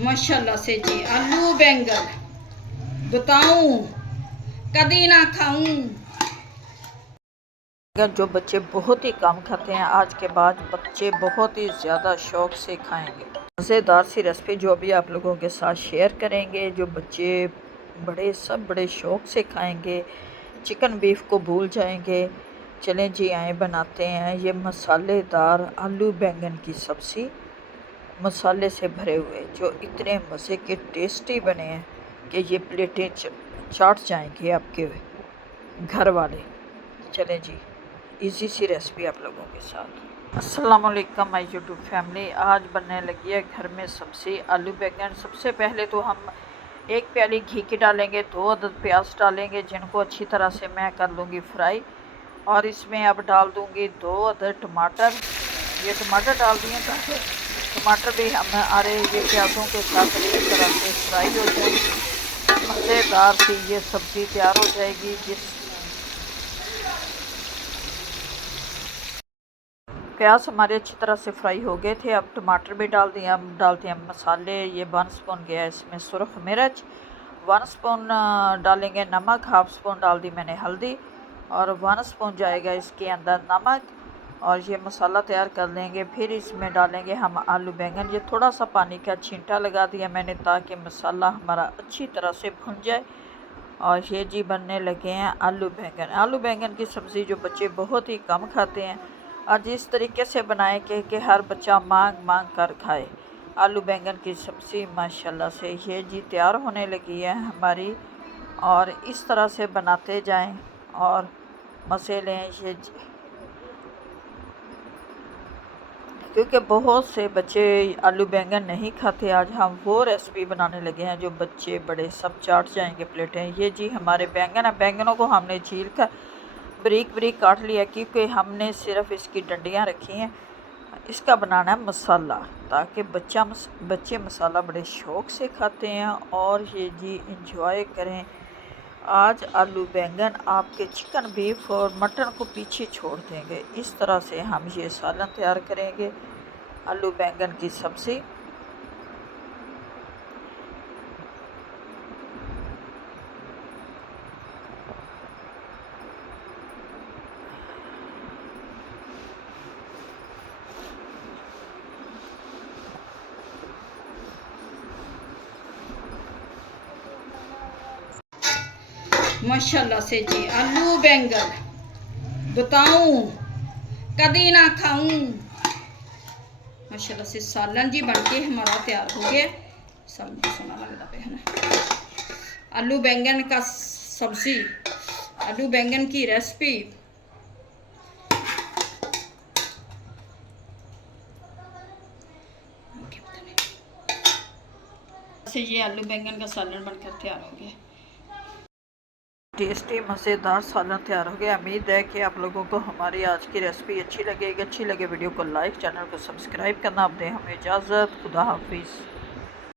माशाल्लाह से जी। आलू बैंगन बताऊं कभी ना खाऊं। जो बच्चे बहुत ही कम खाते हैं, आज के बाद बच्चे बहुत ही ज़्यादा शौक से खाएंगे। मज़ेदार सी रेसिपी जो अभी आप लोगों के साथ शेयर करेंगे, जो बच्चे सब बड़े शौक से खाएंगे, चिकन बीफ को भूल जाएंगे। चलें जी, आए बनाते हैं ये मसालेदार आलू बैंगन की सब्ज़ी, मसाले से भरे हुए, जो इतने मज़े के टेस्टी बने हैं कि ये प्लेटें चाट जाएंगे आपके घर वाले। चलें जी, इजी सी रेसिपी आप लोगों के साथ। अस्सलाम वालेकुम माय यूट्यूब फैमिली। आज बनने लगी है घर में सब्ज़ी आलू बैंगन। सबसे पहले तो हम एक प्याली घी की डालेंगे, 2 अदद प्याज डालेंगे जिनको अच्छी तरह से मैं कर लूँगी फ्राई। और इसमें अब डाल दूँगी 2 अदद टमाटर। ये टमाटर डाल दिए ताकि टमाटर भी हमारे ये प्याज़ों के साथ अच्छी तरह से फ्राई हो जाए। मज़ेदार सी ये सब्ज़ी तैयार हो जाएगी। प्याज हमारे अच्छी तरह से फ्राई हो गए थे। अब टमाटर भी डाल दिया। अब डालते हैं मसाले। ये 1 स्पून गया है इसमें सुरख मिर्च, 1 स्पून डालेंगे नमक, हाफ स्पून डाल दी मैंने हल्दी, और 1 स्पून जाएगा इसके अंदर नमक। और ये मसाला तैयार कर लेंगे। फिर इसमें डालेंगे हम आलू बैंगन। ये थोड़ा सा पानी का छींटा लगा दिया मैंने ताकि मसाला हमारा अच्छी तरह से भुन जाए। और ये जी बनने लगे हैं आलू बैंगन। आलू बैंगन की सब्ज़ी जो बच्चे बहुत ही कम खाते हैं, आज इस तरीके से बनाएं कि हर बच्चा मांग मांग कर खाए। आलू बैंगन की सब्ज़ी माशाल्लाह से ये जी तैयार होने लगी है हमारी। और इस तरह से बनाते जाएं और मज़े लें। ये क्योंकि बहुत से बच्चे आलू बैंगन नहीं खाते, आज हम वो रेसिपी बनाने लगे हैं जो बच्चे बड़े सब चाट जाएंगे प्लेटें। ये जी हमारे बैंगन है। बैंगनों को हमने छील कर बारीक बारीक काट लिया क्योंकि हमने सिर्फ इसकी डंडियाँ रखी हैं। इसका बनाना है मसाला ताकि बच्चे मसाला बड़े शौक़ से खाते हैं और ये जी इंजॉय करें। आज आलू बैंगन आपके चिकन बीफ और मटन को पीछे छोड़ देंगे। इस तरह से हम ये सालन तैयार करेंगे आलू बैंगन की सब्ज़ी। माशाल्लाह से जी। आलू बैंगन बताऊं कभी ना खाऊं। माशाल्लाह से सालन जी बनके हमारा तैयार हो गया। सब सोना लगता पे है ना। आलू बैंगन का सब्ज़ी, आलू बैंगन की रेसिपी। से ये आलू बैंगन का सालन बनकर तैयार हो गया। टेस्टी मज़ेदार सालन तैयार हो गया। उम्मीद है कि आप लोगों को हमारी आज की रेसिपी अच्छी लगेगी। अच्छी लगे वीडियो को लाइक, चैनल को सब्सक्राइब करना। अब दें हमें इजाज़त। खुदा हाफिज़।